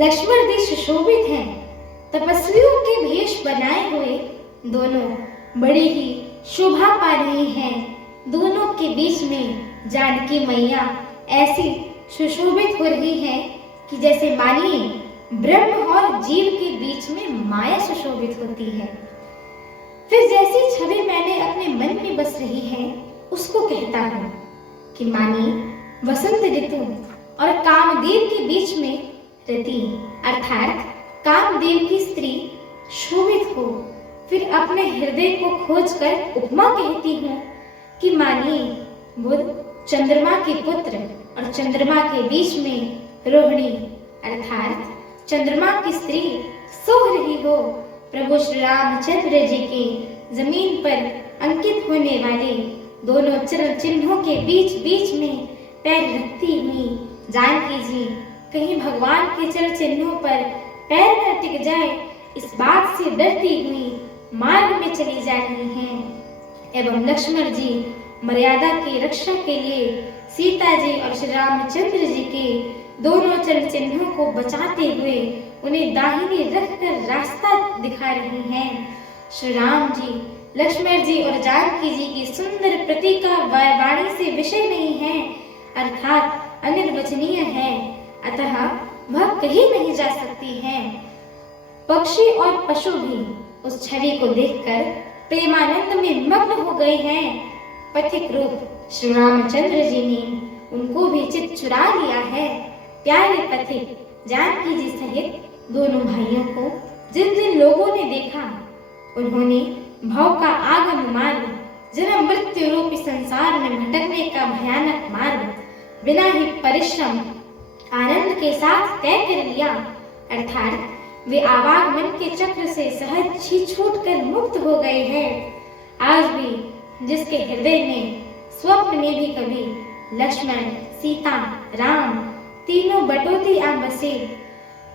लक्ष्मण जी सुशोभित हैं। तपस्वियों के भेष बनाए हुए दोनों बड़ी ही शोभा पा रही हैं। दोनों के बीच में जानकी मैया ऐसी सुशोभित हो रही है कि जैसे मानिए ब्रह्म और जीव के बीच में माया सुशोभित होती है। फिर जैसी छवि मैंने अपने मन में बस रही है उसको कहता हूँ कि मानिए वसंत ऋतु और कामदेव के बीच में रति अर्थात कामदेव की स्त्री शोभित हो। फिर अपने हृदय को खोजकर उपमा कहती हूँ कि मानिए बुध चंद्रमा के पुत्र और चंद्रमा के बीच में रोहिणी अर्थात चंद्रमा की स्त्री सोह रही हो। प्रभु श्री रामचंद्र जी के जमीन पर अंकित होने वाले दोनों चरण चिन्हों के बीच बीच में पैर रखती हुई जानकी जी कहीं भगवान के चरण चिन्हों पर पैर न टिक जाए इस बात से डरती हुई मार्ग में चली जा रही हैं। एवं लक्ष्मण जी मर्यादा की रक्षा के लिए सीता जी और श्री रामचंद्र जी के दोनों चरण चिन्हों को बचाते हुए उन्हें दाहिने रखकर रास्ता दिखा रही हैं। श्री राम जी लक्ष्मण जी और जानकी जी की सुंदर प्रतीका वाणी से विषय नहीं है अर्थात अनिर्वचनीय है, अतः वह कहीं नहीं जा सकती है। पक्षी और पशु भी उस छवि को देखकर प्रेमानंद में मग्न हो गए हैं। पथिक रूप श्री रामचंद्र जी ने उनको भी चित चुरा लिया है। प्यारे पथिक जानकी जी सहित दोनों भाइयों को जिन जिन लोगों ने देखा उन्होंने भव का आगम मार्ग जन्म मृत्यु रूपी संसार में भटकने का भयानक मार्ग बिना ही परिश्रम आनंद के साथ तय कर लिया अर्थात वे आवागमन के चक्र से सहज ही छूटकर मुक्त हो गए हैं। आज भी जिसके हृदय में स्वप्न में भी कभी लक्ष्मण सीता राम तीनों बटोती आ बसे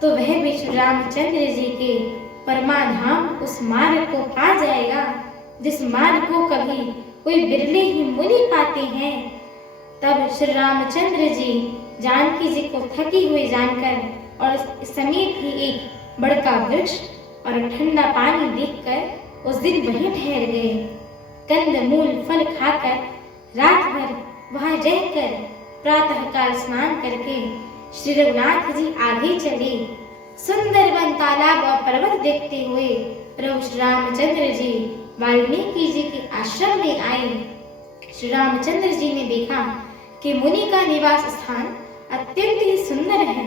तो वह भी श्री रामचंद्र जी के परमाधाम उस मार्ग को पा जाएगा जिस मार्ग को कभी कोई बिरले ही मुनि पाते हैं। तब श्री रामचंद्र जी जानकी जी को थकी हुई जानकर और समीप ही एक बड़का वृक्ष और ठंडा पानी देखकर उस दिन वहीं ठहर गए। कंद मूल फल खाकर रात भर वहां रहकर प्रातःकाल स्नान करके श्री रघुनाथ जी आगे चले। सुंदर वन तालाब और पर्वत देखते हुए प्रभु श्री रामचंद्र जी वाल्मीकि जी के आश्रम में आए। श्री रामचंद्र जी ने देखा कि मुनि का निवास स्थान अत्यंत ही सुंदर है,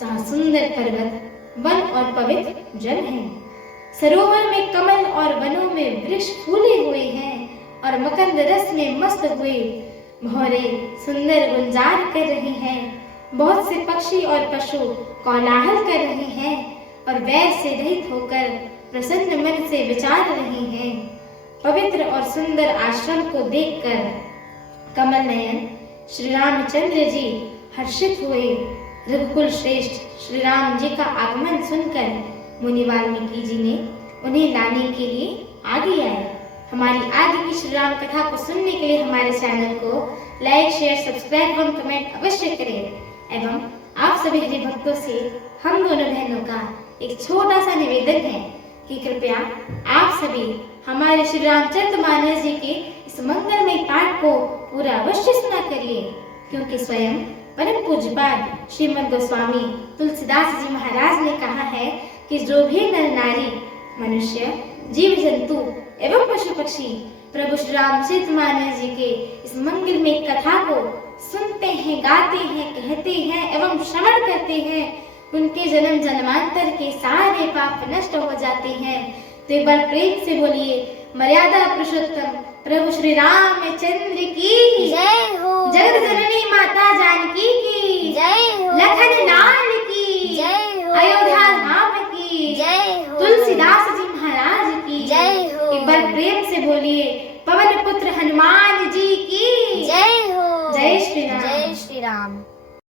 जहाँ सुंदर पर्वत वन और पवित्र जल हैं। सरोवर में कमल और वनों में वृक्ष फूले हुए हैं और मकरंद रस में मस्त हुए भौरे सुंदर गुंजार कर रहे हैं। बहुत से पक्षी और पशु कोलाहल कर रहे हैं और वैर से रहित होकर प्रसन्न मन से विचार रहे हैं। पवित्र और सुंदर आश्रम को देखकर कमल नयन श्री रामचंद्र जी हर्षित हुए। रघुकुल श्रेष्ठ श्री राम जी का आगमन सुनकर मुनि वाल्मीकि जी ने उन्हें लाने के लिए आगे आए। हमारी आगे की श्री राम कथा को सुनने के लिए हमारे चैनल को लाइक, शेयर, सब्सक्राइब एवं कमेंट अवश्य करें। एवं आप सभी हरि भक्तों से हम दोनों बहनों का एक छोटा सा निवेदन है कि कृपया आप सभी हमारे श्री रामचरितमानस जी के इस मंगलमय पाठ को पूरा अवश्य सुना करिए, क्योंकि स्वयं परम पूज्यपाद श्रीमद् गोस्वामी तुलसीदास जी महाराज ने कहा है कि जो भी नर नारी मनुष्य जीव जंतु एवं पशु पक्षी प्रभु श्री रामचरितमानस जी के इस मंगलमय कथा को सुनते हैं, गाते हैं, कहते हैं एवं श्रवण करते हैं, उनके जन्म जन्मांतर के सारे पाप नष्ट हो जाते हैं। तो एक बार प्रेम से बोलिए, मर्यादा पुरुषोत्तम प्रभु श्री रामचंद्र की जय हो। जगत जननी माता जानकी की जय हो। लखन लाल की जय हो। अयोध्या धाम की जय हो। तुलसीदास जी महाराज की जय हो। एक बार प्रेम से बोलिए, पवन पुत्र हनुमान जी की जय हो। जय श्री राम। जय श्री राम।